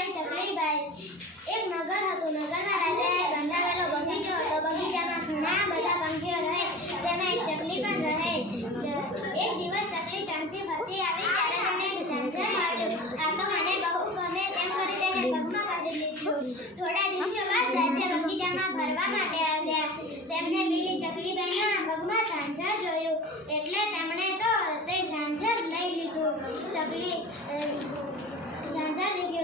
વાળી ચકલીબાઈ। એક નગર હતું। નગરના રાજાએ બંધાવેલો બગીચો હતો। બગીચામાં ઘણા બધા પંખીઓ રહે, તેમાં એક ચકલી પણ રહે। એક દિવસ ચકલી ચણતી ફરતી આવી ત્યારે તેને એક ઝાંઝર મળ્યું। આ તો મને બહુ ગમે તેમ કરી તેને પગમાં બાંધી લીધું। થોડા દિવસો બાદ રાજા બગીચામાં ફરવા માટે આવ્યા। તેમને પેલી ચકલીબાઈના પગમાં ઝાંઝર જોયું એટલે તેમણે તો તે ઝાંઝર લઈ લીધું। ચકલી ઝાંઝર લીધું।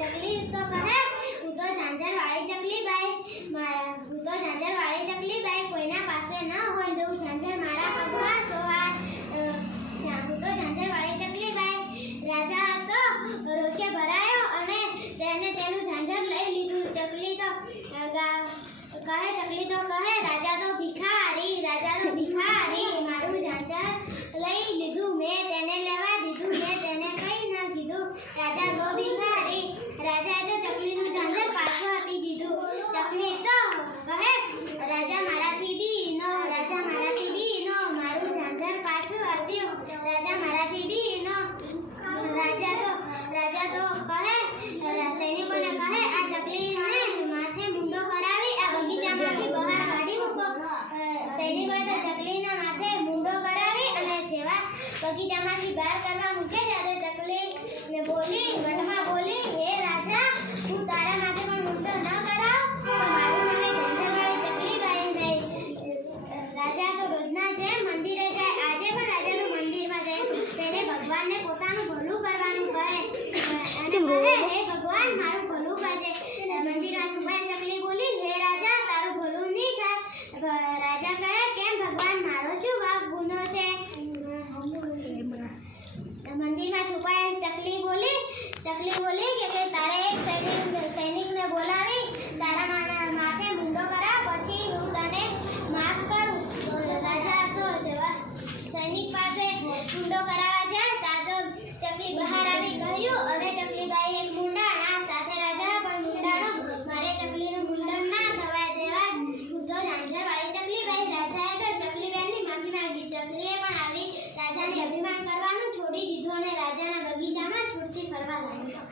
ચકલી તો કહે, હું તો ઝાંઝર વાળી ચકલીબાઈ, કોઈના પાસે ન હોય તો ઝાંઝર મારા પગમાં સોવાર। હું તો ઝાંઝર વાળી ચકલીબાઈ। રાજા તો રોષે ભરાયો અને તેને તેનું ઝાંઝર લઈ લીધું। ચકલી તો કહે, રાજા તો ભિખારી, મારું ઝાંઝર લઈ લીધું, મેં તેને લેવા દીધું, મેં તેને કંઈ ન કીધું। રાજા તો ભિખારી। રાજાએ તો ચકલીનું ઝાંઝર પાછું આપી દીધું। ચકલી તો કહે, રાજા મારાથી બી નો, મારું ઝાંઝર પાછું આપ્યું, રાજા મારાથી બી નો। રાજા તો કહે, સૈનિકોને કહે, આ ચકલીને માથે મુંડો કરાવી આ બગીચામાંથી બહાર કાઢી મૂકો। સૈનિકોએ તો ચકલીના માથે મુંડો કરાવી અને જેવા બગીચામાંથી બહાર કરવા મૂકે ત્યારે ચકલી વટમાં બોલી, હે રાજા, હું તારા માથે પણ મુંડો ન કરાવ તો મારું નામે ઝાંઝરવાળી ચકલીબાઈ નહીં। રાજા તો રોજના જેમ મંદિરે જાય। આજે પણ રાજા તો મંદિરમાં જાય, તેને ભગવાનને પોતાનું ભલું કરવાનું કહે અને કહે, હે ભગવાન, મારું ભલું કરજે। મંદિરમાં છુપાઈ ચકલી બોલી, હે રાજા, તારું ભલું નહીં થાય। રાજા કહે, કેમ ભગવાન, મારો શું ગુનો છે? મંદિરમાં છુપાયેલ ચકલી બોલી કે તારે એક સૈનિકને બોલાવી તારા માથે મુંડો કરાવ, પછી હું તને માફ કરું। રાજા તો સૈનિક પાસે મુંડો કરાવવા જાય ત્યાં તો ચકલી બહાર આવી કહ્યું અને ચકલીબાઈ એક મુંડાણ। આ સાથે રાજા પણ મુંડાણો, મારે ચકલીનું મુંડન ના થવાય દેવા, હું તો ઝાંઝરવાળી ચકલીબાઈ। રાજાએ તો ચકલીબાઈની માફી માંગી। ચકલીએ પણ આવી રાજાને અભિમાન કરવાનું છોડી દીધું અને રાજાના બગીચામાં છૂટથી ફરવા લાગ્યો।